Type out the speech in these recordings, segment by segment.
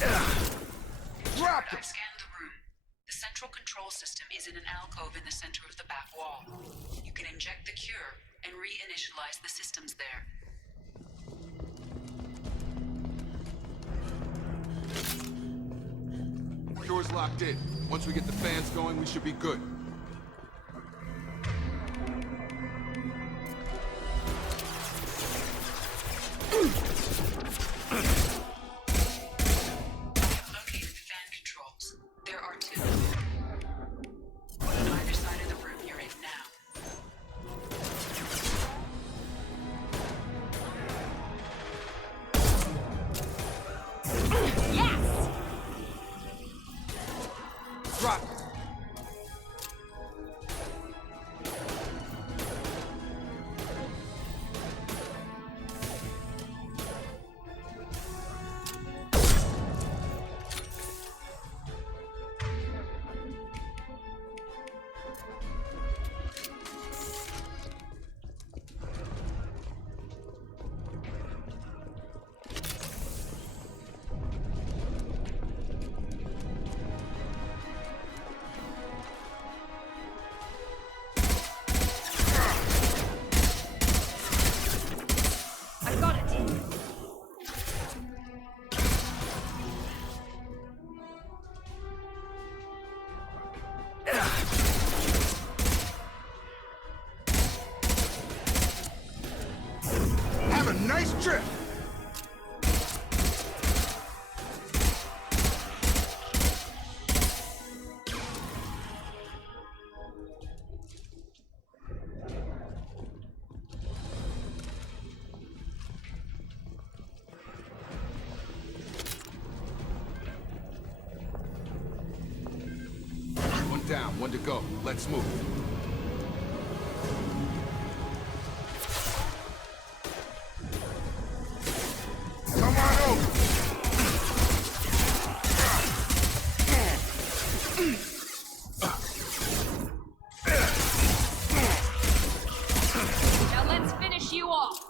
Drop I've it! scanned the room. The central control system is in an alcove in the center of the back wall. You can inject the cure and reinitialize the systems there. Door's locked in. Once we get the fans going, we should be good. Located the fan controls. There are two. One on either side of the room you're in now. Yes! Drop it! I got it! Have a nice trip! One down, one to go. Let's move. Come on over! Now let's finish you off!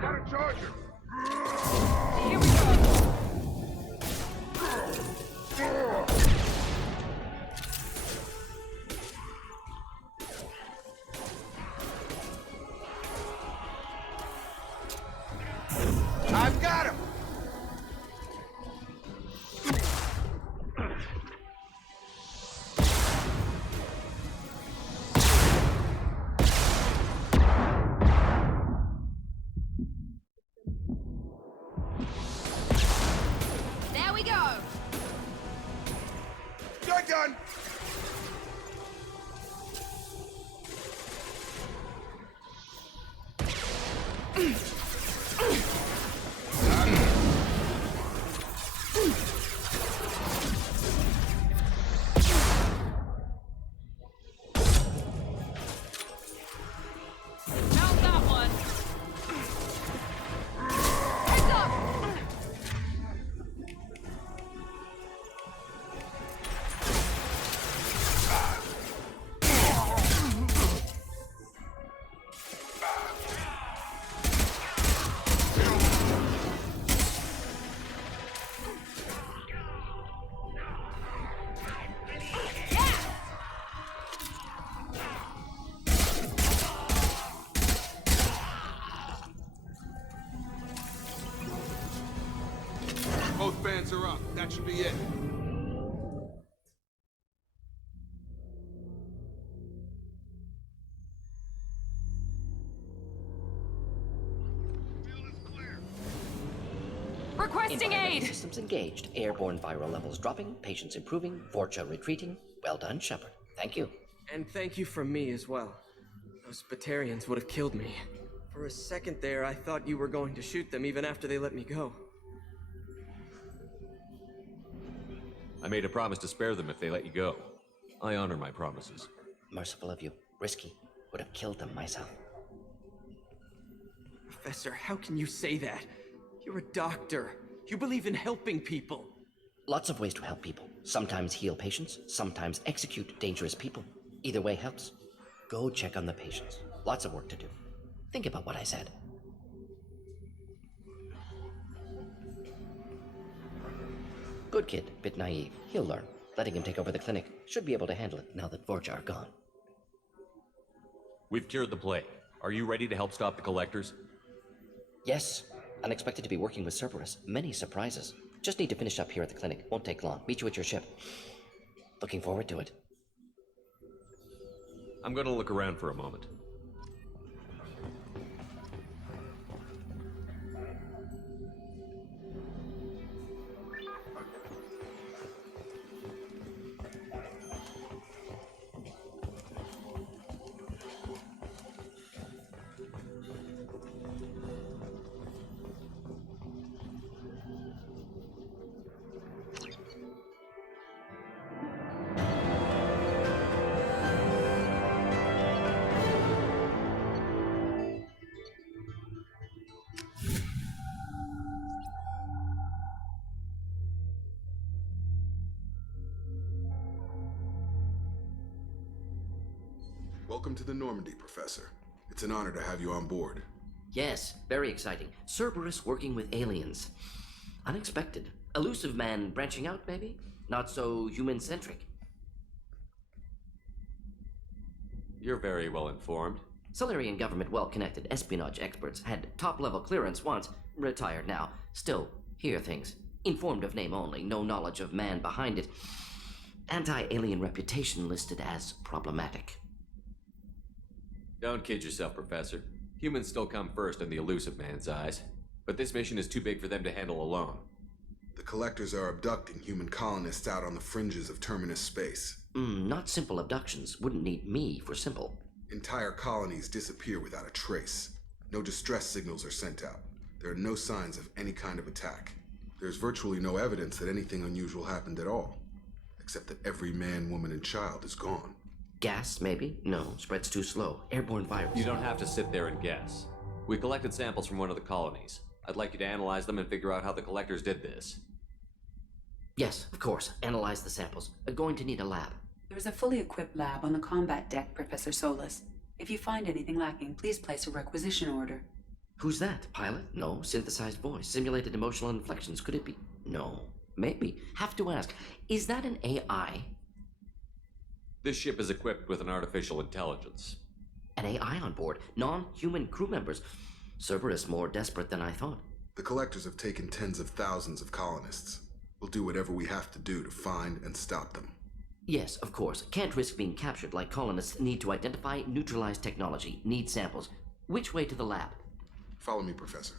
Got a charger! Here we go! I've got him! There we go! You're done! Found that one! Heads up! Both fans are up. That should be it. Requesting Environmental aid! systems engaged. Airborne viral levels dropping. Patients improving. Vorcha retreating. Well done, Shepard. Thank you. And thank you from me as well. Those Batarians would have killed me. For a second there, I thought you were going to shoot them even after they let me go. I made a promise to spare them if they let you go. I honor my promises. Merciful of you. Risky. Would have killed them myself. Professor, how can you say that? You're a doctor. You believe in helping people. Lots of ways to help people. Sometimes heal patients, sometimes execute dangerous people. Either way helps. Go check on the patients. Lots of work to do. Think about what I said. Good kid, bit naive. He'll learn. Letting him take over the clinic. Should be able to handle it now that Vorcha are gone. We've cured the plague. Are you ready to help stop the collectors? Yes. Unexpected to be working with Cerberus. Many surprises. Just need to finish up here at the clinic. Won't take long. Meet you at your ship. Looking forward to it. I'm gonna look around for a moment. Welcome to the Normandy, Professor. It's an honor to have you on board. Yes, very exciting. Cerberus working with aliens. Unexpected. Elusive man branching out, maybe? Not so human-centric. You're very well informed. Solarian government well-connected espionage experts had top-level clearance once, retired now. Still, hear things. Informed of name only, no knowledge of man behind it. Anti-alien reputation listed as problematic. Don't kid yourself, Professor. Humans still come first in the elusive man's eyes. But this mission is too big for them to handle alone. The collectors are abducting human colonists out on the fringes of terminus space. Not simple abductions. Wouldn't need me for simple. Entire colonies disappear without a trace. No distress signals are sent out. There are no signs of any kind of attack. There's virtually no evidence that anything unusual happened at all. Except that every man, woman, and child is gone. Gas, maybe? No, spreads too slow. Airborne virus. You don't have to sit there and guess. We collected samples from one of the colonies. I'd like you to analyze them and figure out how the collectors did this. Yes, of course. Analyze the samples. Going to need a lab. There's a fully equipped lab on the combat deck, Professor Solus. If you find anything lacking, please place a requisition order. Who's that? Pilot? No. Synthesized voice. Simulated emotional inflections. Could it be? No. Maybe. Have to ask. Is that an AI? This ship is equipped with an artificial intelligence. An AI on board. Non-human crew members. Cerberus more desperate than I thought. The collectors have taken tens of thousands of colonists. We'll do whatever we have to do to find and stop them. Yes, of course. Can't risk being captured like colonists need to identify, neutralize technology, need samples. Which way to the lab? Follow me, Professor.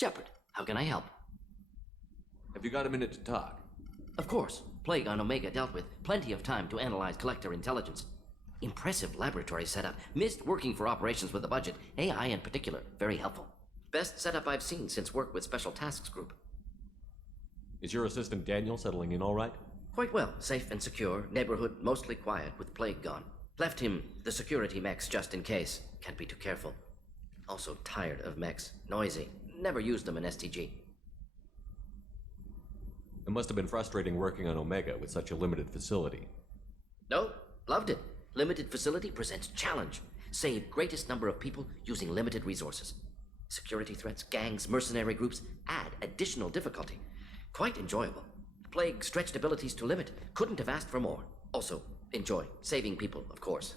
Shepard, how can I help? Have you got a minute to talk? Of course. Plague on Omega dealt with. Plenty of time to analyze collector intelligence. Impressive laboratory setup. Missed working for operations with a budget. AI in particular. Very helpful. Best setup I've seen since work with Special Tasks Group. Is your assistant Daniel settling in all right? Quite well. Safe and secure. Neighborhood mostly quiet with Plague gone. Left him the security mechs just in case. Can't be too careful. Also tired of mechs. Noisy. Never used them in STG. It must have been frustrating working on Omega with such a limited facility. No, loved it. Limited facility presents challenge. Save greatest number of people using limited resources. Security threats, gangs, mercenary groups add additional difficulty. Quite enjoyable. Plague stretched abilities to limit. Couldn't have asked for more. Also, enjoy. Saving people, of course.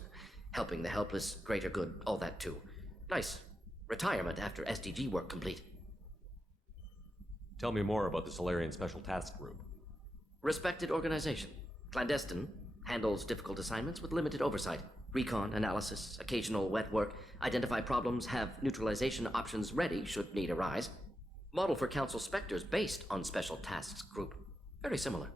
Helping the helpless, greater good, all that too. Nice. Retirement after SDG work complete. Tell me more about the Solarian Special Task Group. Respected organization. Clandestine. Handles difficult assignments with limited oversight. Recon, analysis, occasional wet work. Identify problems, have neutralization options ready should need arise. Model for Council Spectres based on Special Tasks Group. Very similar.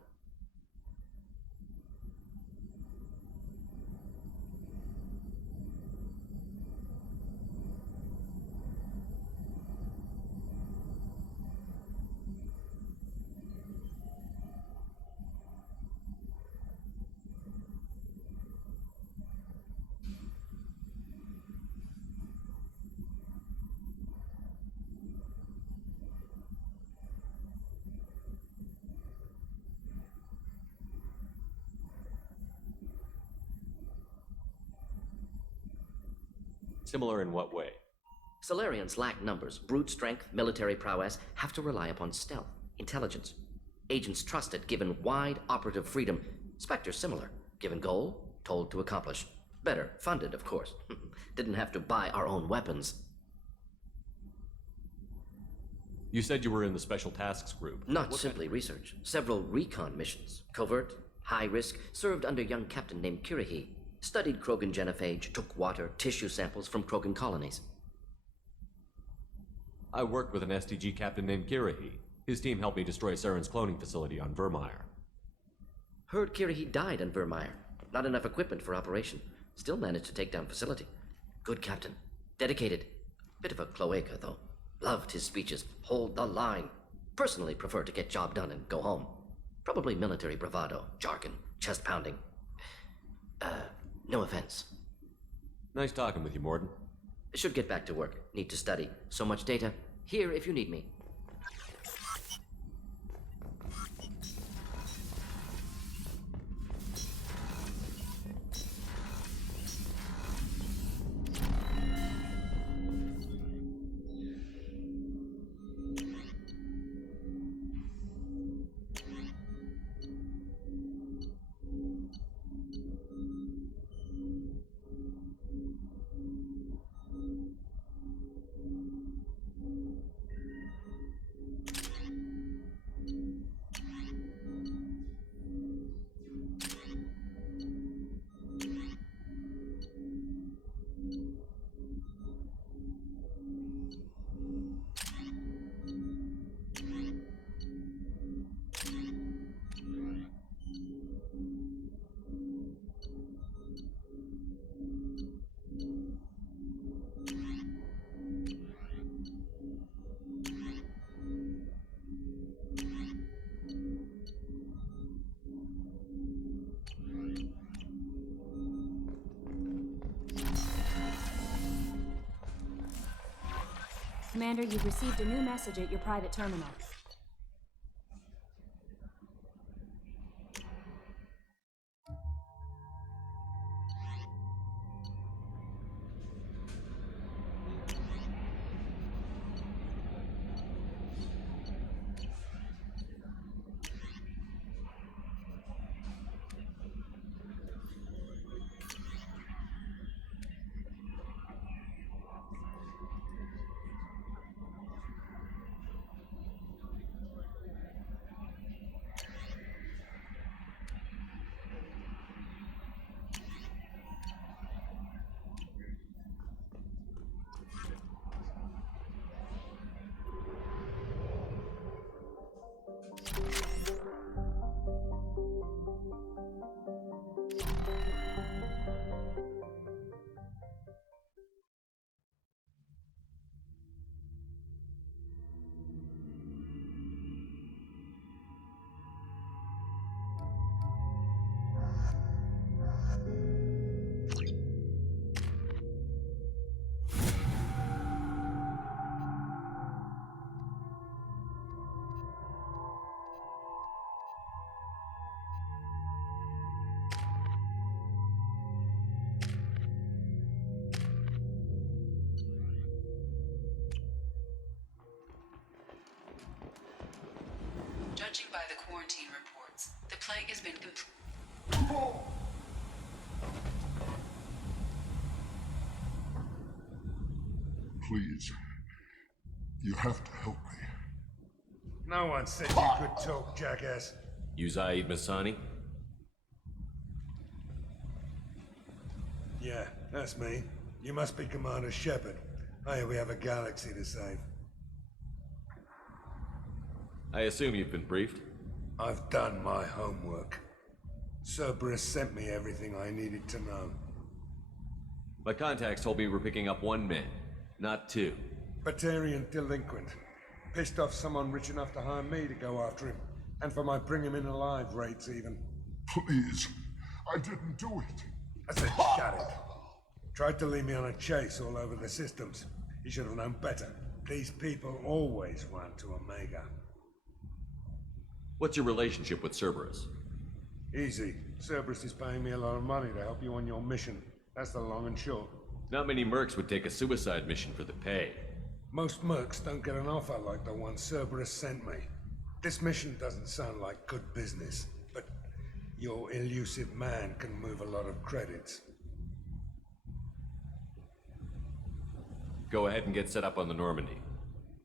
Similar in what way? Solarians lack numbers, brute strength, military prowess, have to rely upon stealth, intelligence. Agents trusted, given wide operative freedom. Spectres similar, given goal, told to accomplish. Better, funded, of course. Didn't have to buy our own weapons. You said you were in the Special Tasks Group. Not simply research. Several recon missions. Covert, high risk, served under a young captain named Kirihi. Studied Krogan genophage, took water, tissue samples from Krogan colonies. I worked with an STG captain named Kirihi. His team helped me destroy Saren's cloning facility on Vermeer. Heard Kirihi died on Vermeer. Not enough equipment for operation. Still managed to take down facility. Good captain. Dedicated. Bit of a cloaca, though. Loved his speeches. Hold the line. Personally prefer to get job done and go home. Probably military bravado, jargon, chest pounding. No offense. Nice talking with you, Morden. Should get back to work. Need to study. So much data. Here if you need me. Commander, you've received a new message at your private terminal. Judging by the quarantine reports, the plague has been Please. You have to help me. No one said you could talk, jackass. You Zaid Masani? Yeah, that's me. You must be Commander Shepard. Hey, we have a galaxy to save. I assume you've been briefed? I've done my homework. Cerberus sent me everything I needed to know. My contacts told me we're picking up 1 man, not 2. Batarian delinquent. Pissed off someone rich enough to hire me to go after him. And for my bring him in alive rates even. Please. I didn't do it. I said shut it. Tried to lead me on a chase all over the systems. He should have known better. These people always run to Omega. What's your relationship with Cerberus? Easy. Cerberus is paying me a lot of money to help you on your mission. That's the long and short. Not many mercs would take a suicide mission for the pay. Most mercs don't get an offer like the one Cerberus sent me. This mission doesn't sound like good business, but your elusive man can move a lot of credits. Go ahead and get set up on the Normandy.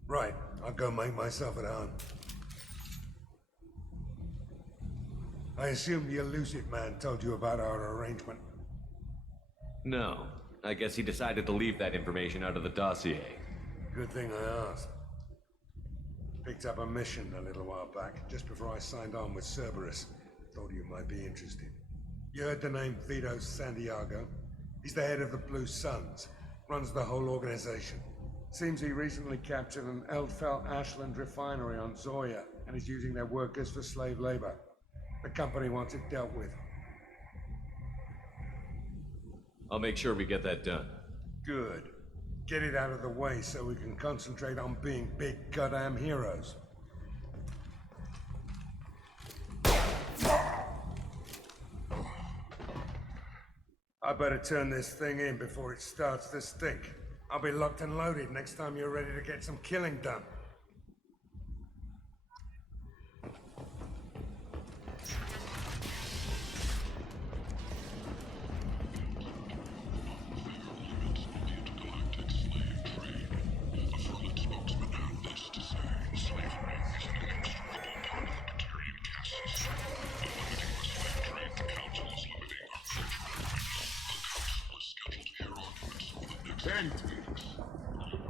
Right, I'll go make myself at home. I assume the elusive man told you about our arrangement. No, I guess he decided to leave that information out of the dossier. Good thing I asked. Picked up a mission a little while back, just before I signed on with Cerberus. Thought you might be interested. You heard the name Vito Santiago? He's the head of the Blue Suns, runs the whole organization. Seems he recently captured an Eldfell Ashland refinery on Zoya and is using their workers for slave labor. The company wants it dealt with. I'll make sure we get that done. Good. Get it out of the way so we can concentrate on being big goddamn heroes. I better turn this thing in before it starts to stink. I'll be locked and loaded next time you're ready to get some killing done.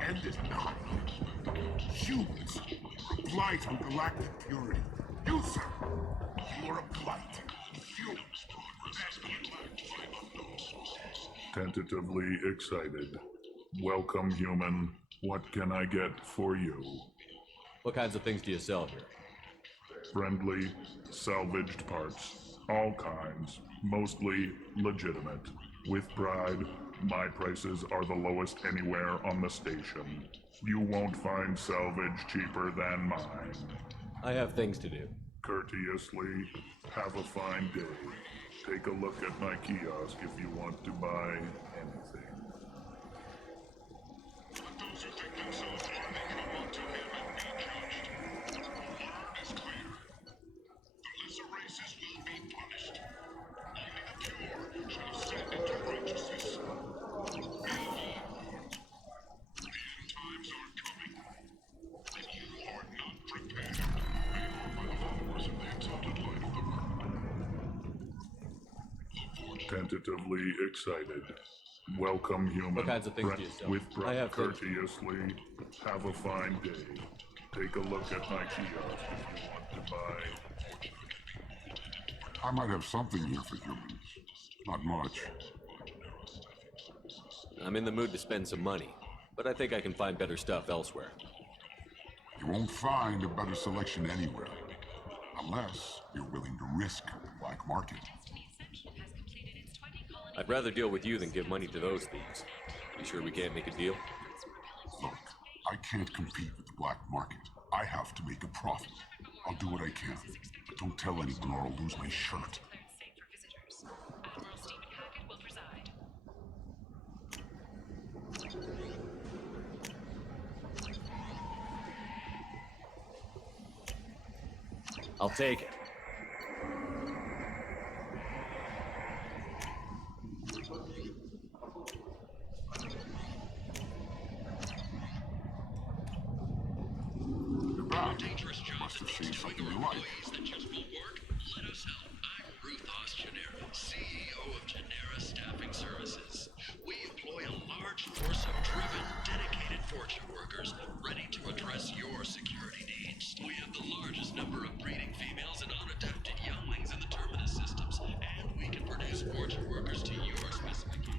End it now. Humans are a blight on galactic purity. You, sir, you are a blight. Humans. Tentatively excited. Welcome, human. What can I get for you? What kinds of things do you sell here? Friendly, salvaged parts. All kinds. Mostly legitimate. With pride, my prices are the lowest anywhere on the station. You won't find salvage cheaper than mine. I have things to do. Courteously, have a fine day. Take a look at my kiosk if you want to buy anything. Let those who think themselves worthy come unto him and be judged. The word is clear. The lesser races will be punished. Only the pure shall ascend into righteousness. Be warned. The end times are coming, and you are not prepared. Paid for by the followers of the exalted light of the world. Tentatively excited. Welcome, human. What kinds of things do you sell? With I have things. courteously, have a fine day. Take a look at my kiosk if you want to buy. I might have something here for humans. Not much. I'm in the mood to spend some money, but I think I can find better stuff elsewhere. You won't find a better selection anywhere. Unless you're willing to risk the black market. I'd rather deal with you than give money to those thieves. You sure we can't make a deal? Look, I can't compete with the black market. I have to make a profit. I'll do what I can. But don't tell anyone or I'll lose my shirt. I'll take it. You're back. Must have seen something you like. That just won't work? Let us help. I'm Ruthos Genera, CEO of Genera Staffing Services. We employ a large force of driven, dedicated fortune workers ready to address your security needs. We have the largest number of breeding females and unadapted younglings in the Terminus systems, and we can produce fortune workers to your specifications.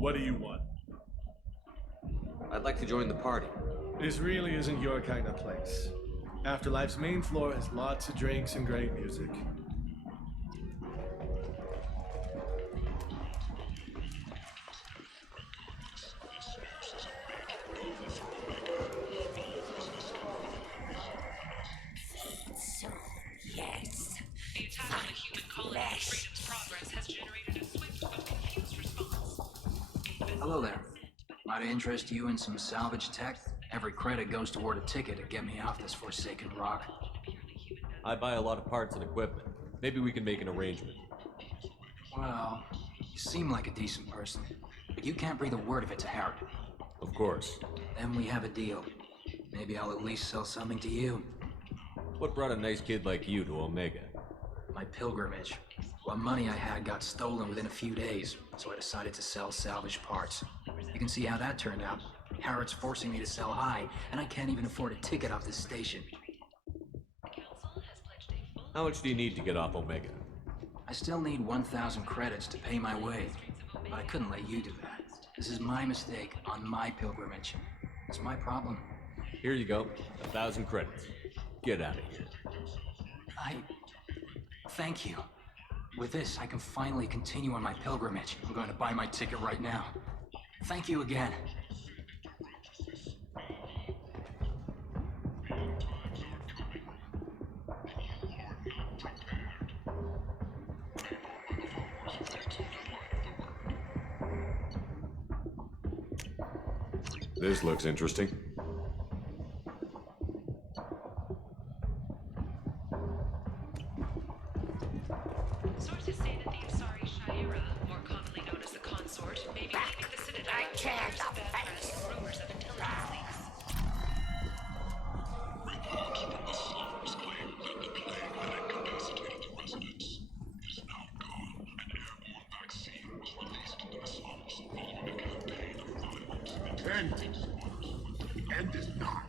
What do you want? I'd like to join the party. This really isn't your kind of place. Afterlife's main floor has lots of drinks and great music. Yes. The attack on the human colony of Freedom's Progress has generated a swift but confused response. Hello there. Might I interest you in some salvage tech? Every credit goes toward a ticket to get me off this forsaken rock. I buy a lot of parts and equipment. Maybe we can make an arrangement. Well, you seem like a decent person, but you can't breathe a word of it to Harrod. Of course. Then we have a deal. Maybe I'll at least sell something to you. What brought a nice kid like you to Omega? My pilgrimage. What money I had got stolen within a few days, so I decided to sell salvage parts. You can see how that turned out. Harrod's forcing me to sell high, and I can't even afford a ticket off this station. How much do you need to get off Omega? I still need 1,000 credits to pay my way, but I couldn't let you do that. This is my mistake on my pilgrimage. It's my problem. Here you go. 1,000 credits. Get out of here. Thank you. With this, I can finally continue on my pilgrimage. I'm going to buy my ticket right now. Thank you again. This looks interesting. Sources say that the Asari Shaira, more commonly known as the Consort, may be leaving the Citadel after years of bad press and rumors of intelligence leaks. Reports from the slums claim that the plague that incapacitated the residents is now gone. An airborne vaccine was released into the slums following a campaign of violence. End is not.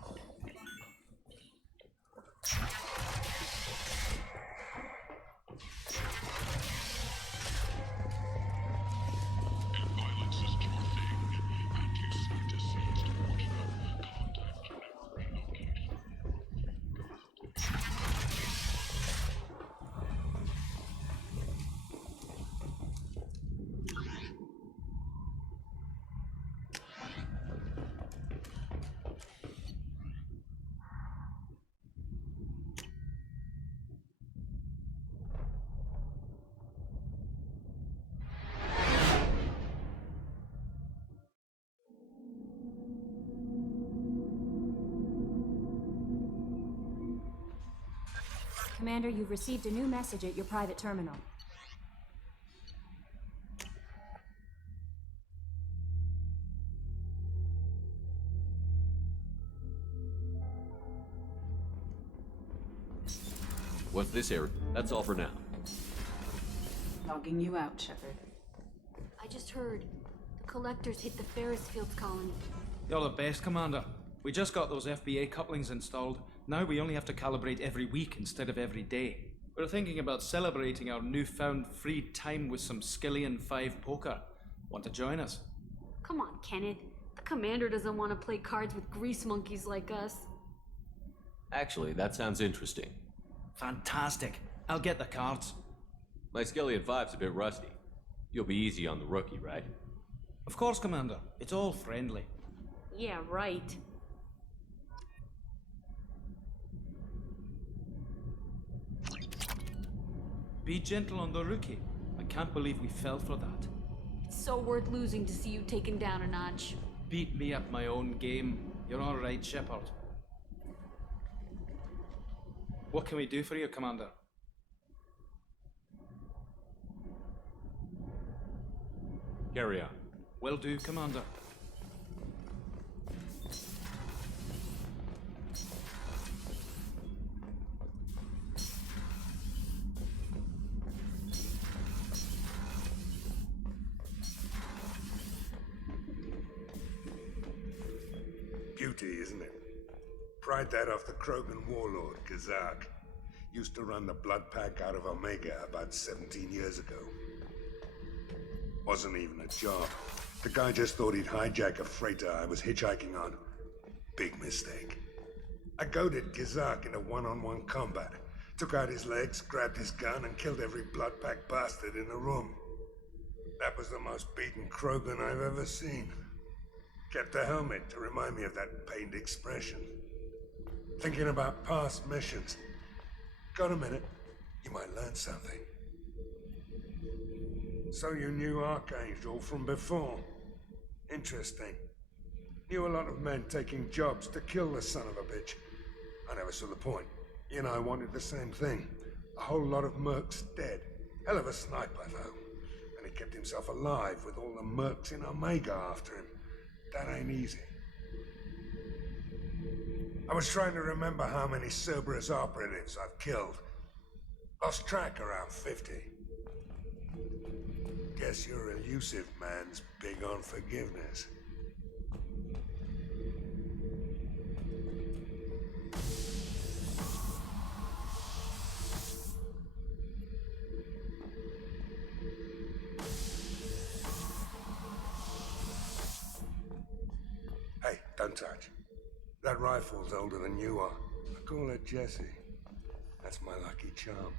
Commander, you've received a new message at your private terminal. What's this area? That's all for now. Logging you out, Shepard. I just heard. The collectors hit the Ferris Fields colony. You're the best, Commander. We just got those FBA couplings installed. Now we only have to calibrate every week instead of every day. We're thinking about celebrating our newfound free time with some Skillian 5 poker. Want to join us? Come on, Kenneth. The commander doesn't want to play cards with grease monkeys like us. Actually, that sounds interesting. Fantastic. I'll get the cards. My Skillian 5's a bit rusty. You'll be easy on the rookie, right? Of course, Commander. It's all friendly. Yeah, right. Be gentle on the rookie. I can't believe we fell for that. It's so worth losing to see you taken down a notch. Beat me at my own game. You're all right, Shepard. What can we do for you, Commander? Carry on. Will do, Commander. Beauty, isn't it? Pried that off the Krogan warlord, Gazak. Used to run the blood pack out of Omega about 17 years ago. Wasn't even a job. The guy just thought he'd hijack a freighter I was hitchhiking on. Big mistake. I goaded Gazak into one-on-one combat. Took out his legs, grabbed his gun, and killed every blood pack bastard in the room. That was the most beaten Krogan I've ever seen. Kept a helmet to remind me of that pained expression. Thinking about past missions. Got a minute? You might learn something. So you knew Archangel from before? Interesting. Knew a lot of men taking jobs to kill the son of a bitch. I never saw the point. He and I wanted the same thing. A whole lot of mercs dead. Hell of a sniper, though. And he kept himself alive with all the mercs in Omega after him. That ain't easy. I was trying to remember how many Cerberus operatives I've killed. Lost track around 50. Guess your elusive man's big on forgiveness. Hey, don't touch. That rifle's older than you are. I call it Jesse. That's my lucky charm.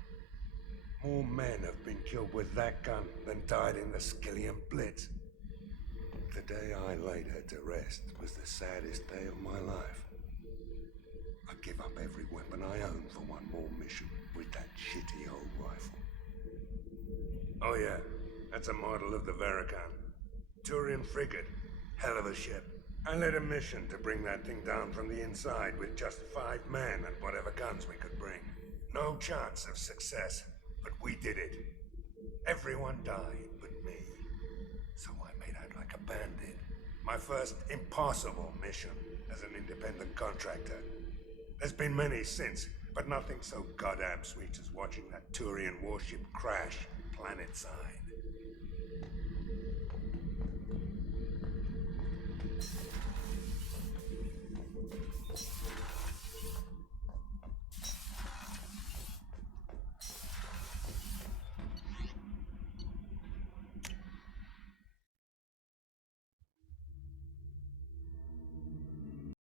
More men have been killed with that gun than died in the Skillian Blitz. The day I laid her to rest was the saddest day of my life. I'd give up every weapon I own for one more mission with that shitty old rifle. Oh yeah, that's a model of the Veracon. Turian frigate. Hell of a ship. I led a mission to bring that thing down from the inside with just 5 men and whatever guns we could bring. No chance of success, but we did it. Everyone died but me. So I made out like a bandit. My first impossible mission as an independent contractor. There's been many since, but nothing so goddamn sweet as watching that Turian warship crash planetside.